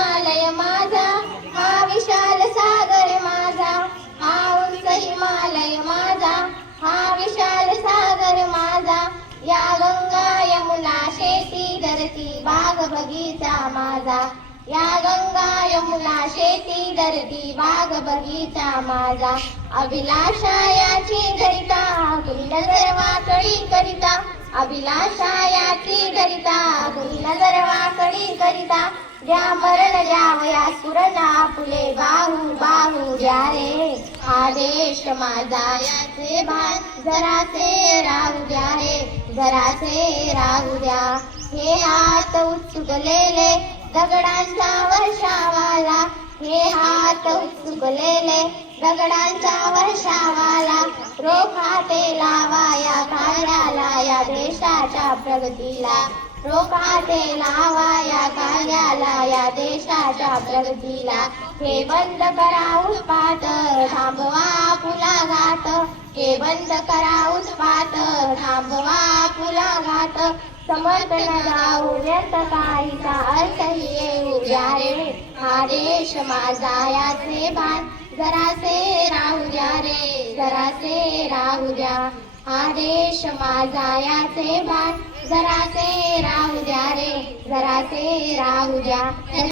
हिमालय माझा हा विशाल सागर माझा. हा उंच हिमालय माझा हा विशाल सागर माझा. या गंगा यमुना शेती धरती बाग बगीचा माझा. या गंगा यमुना शेती धरती बाग बगीचा माझा. अभिलाषा याची धरिता कुंड वाकडी करिता. अभिलाषा याची धरिता कुंड वाकडी करिता. द्या मरण द्यावया सुरना फुले बाहू बाहू द्या रे आदेश माझा याचे भान जरासे राहू द्या रे जरासे राहू द्या. हे हात उत्सुकलेले दगडांचा वर्षावाला. हे हात उत्सुकलेले दगडांचा वर्षा देशाच्या प्रगतीला रोखाते लावाया कार्याला या देशाच्या प्रगतीला. हे बंद करा उत्पात थांबवा पुला घात हे बंद करा उत्पात थांबवा पुला घात समर्थन जाऊ व्यर्थ काहीचा अर्थही येऊ द्या रे हा देश माझा याचे भान जरासे राहू द्या रे जरासे राहू द्या. आदेश माझा याचे भान जरासे राहू द्या रे जरासे राहू द्या.